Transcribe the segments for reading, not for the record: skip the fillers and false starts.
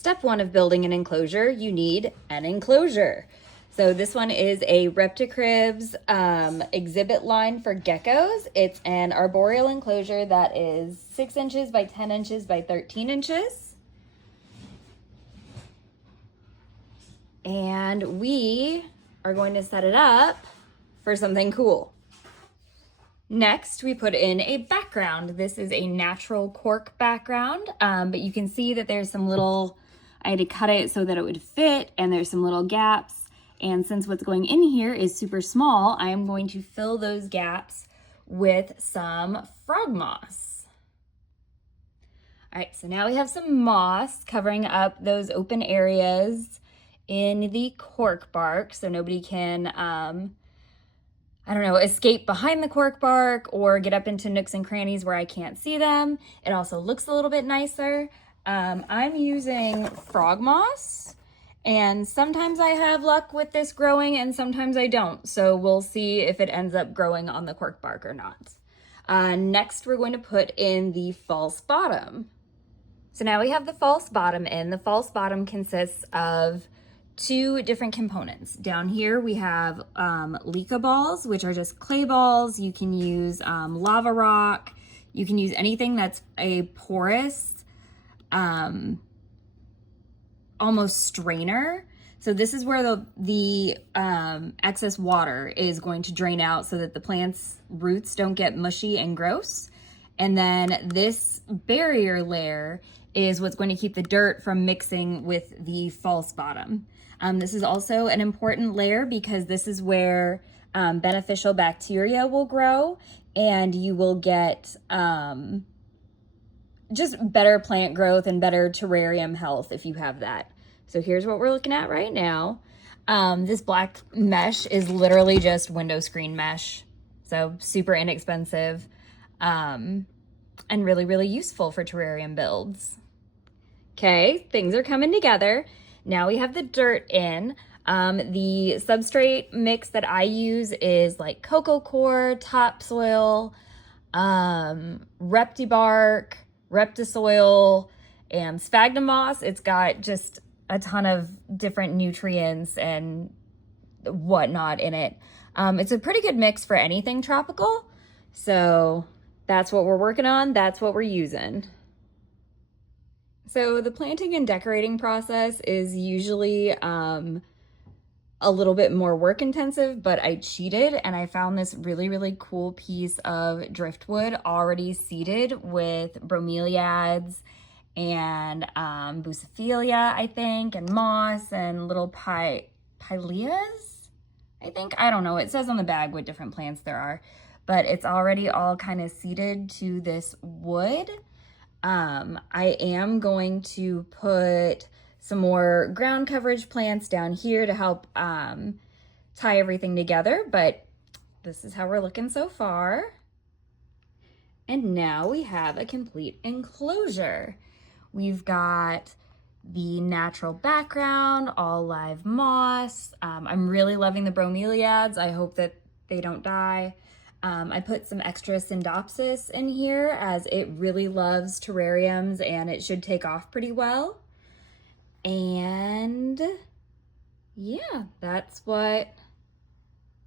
Step one of building an enclosure, you need an enclosure. So this one is a Repticribs exhibit line for geckos. It's an arboreal enclosure that is 6 inches by 10 inches by 13 inches. And we are going to set it up for something cool. Next, we put in a background. This is a natural cork background, but you can see that there's some little, I had to cut it so that it would fit, and there's some little gaps. And since what's going in here is super small, I am going to fill those gaps with some frog moss. All right, so now we have some moss covering up those open areas in the cork bark so nobody can, I don't know, escape behind the cork bark or get up into nooks and crannies where I can't see them. It also looks a little bit nicer. I'm using frog moss, and sometimes I have luck with this growing and sometimes I don't. So we'll see if it ends up growing on the cork bark or not. Next, we're going to put in the false bottom. So now we have the false bottom in. The false bottom consists of 2 different components. Down here we have leca balls, which are just clay balls. You can use lava rock. You can use anything that's a porous, almost strainer. So this is where the excess water is going to drain out so that the plant's roots don't get mushy and gross. And then this barrier layer is what's going to keep the dirt from mixing with the false bottom. This is also an important layer because this is where beneficial bacteria will grow, and you will get just better plant growth and better terrarium health if you have that. So here's what we're looking at right now. This black mesh is literally just window screen mesh. So super inexpensive and really, really useful for terrarium builds. Okay, things are coming together. Now we have the dirt in. The substrate mix that I use is like cocoa coir, topsoil, Reptibark, Reptisoil, and sphagnum moss. It's got just a ton of different nutrients and whatnot in it. It's a pretty good mix for anything tropical. So that's what we're working on. That's what we're using. So the planting and decorating process is usually a little bit more work intensive, but I cheated and I found this really, really cool piece of driftwood already seeded with bromeliads and bucephalia, I think, and moss and little pileas, I think. I don't know. It says on the bag what different plants there are, but it's already all kind of seeded to this wood. I am going to put some more ground coverage plants down here to help tie everything together, but this is how we're looking so far. And now we have a complete enclosure. We've got the natural background, all live moss. I'm really loving the bromeliads. I hope that they don't die. I put some extra Syndopsis in here as it really loves terrariums and it should take off pretty well. And yeah, that's what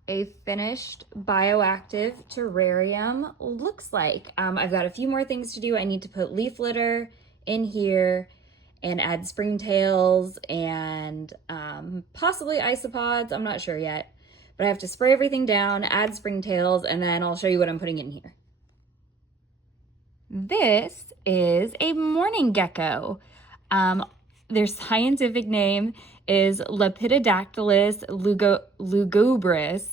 a finished bioactive terrarium looks like. I've got a few more things to do. I need to put leaf litter in here and add springtails and possibly isopods. I'm not sure yet. But I have to spray everything down, add springtails, and then I'll show you what I'm putting in here. This is a mourning gecko. Their scientific name is Lepidodactylus lugubris,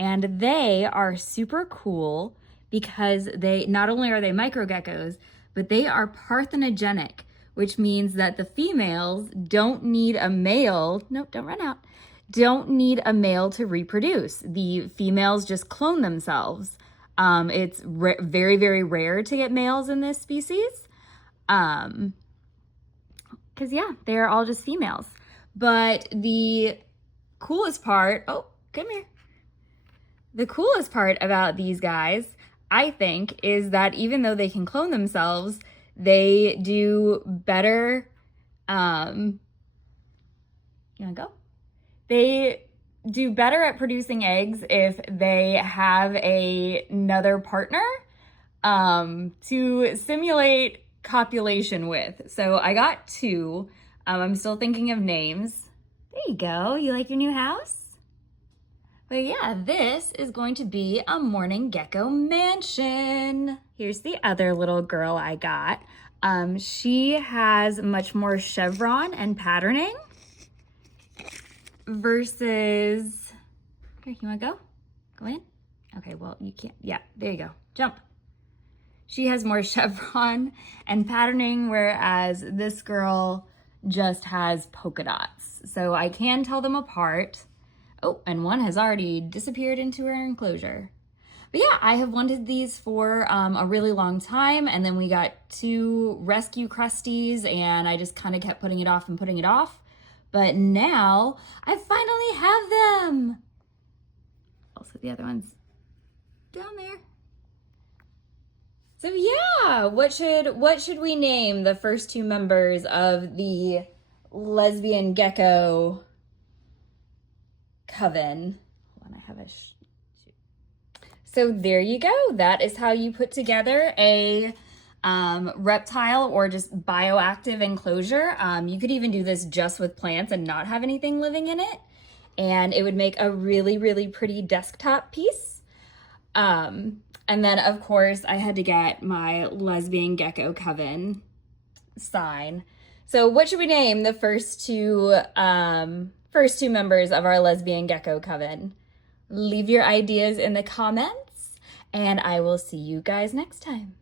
and they are super cool because they not only are they microgeckos, but they are parthenogenic, which means that the females don't need a male. Nope, don't run out. Don't need a male to reproduce. The females just clone themselves. It's very, very rare to get males in this species. Because yeah, they're all just females. But the coolest part, oh, come here. The coolest part about these guys, I think, is that even though they can clone themselves, they do better You wanna go? They do better at producing eggs if they have another partner to simulate copulation with. So I got two. I'm still thinking of names. There you go. You like your new house? But yeah, this is going to be a morning gecko mansion. Here's the other little girl I got. She has much more chevron and patterning versus, here, you wanna go? Go in? Okay, well, you can't, yeah, there you go, jump. She has more chevron and patterning, whereas this girl just has polka dots. So I can tell them apart. Oh, and one has already disappeared into her enclosure. But yeah, I have wanted these for a really long time, and then we got two rescue crusties, and I just kind of kept putting it off and putting it off. But now I finally have them. Also, the other one's down there. So yeah, what should we name the first two members of the lesbian gecko coven? Hold on, I have a So there you go. That is how you put together a reptile or just bioactive enclosure. You could even do this just with plants and not have anything living in it, and it would make a really, really pretty desktop piece. And then of course I had to get my lesbian gecko coven sign. So what should we name the first two members of our lesbian gecko coven? Leave your ideas in the comments, and I will see you guys next time.